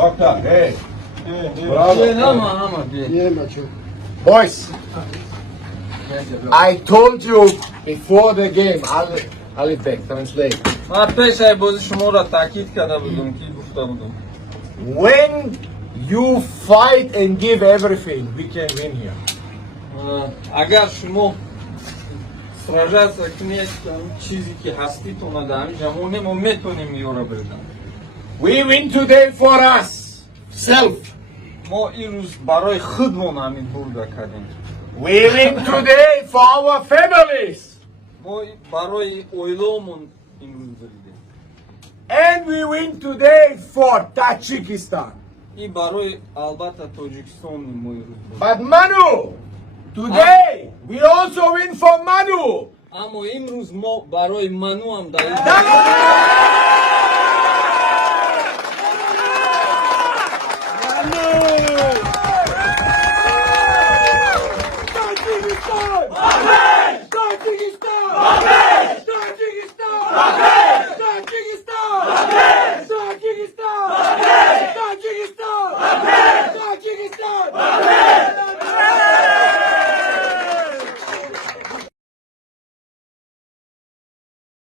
Doctor, hey. Bravo. Boys, I told you before the game, Ali Bek, translate. من پیش بازی شما را تاکید کرده بودم که گفته بودم When you fight and give everything, we can win here. اگر شما سراجات کنید چیزی که هستیتون دارید جمعونه ما میتونیم یورا بردن. We win today for us, self. ما این روز برای خودمون همین برده کردیم. We win today for our families. ما برای اویلومون این روز بریدیم. And we win today for Tajikistan. این برای البته تاجیکستان ما این روز بریدیم. But Manu, today we also win for Manu. اما این روز ما برای منو هم داریم.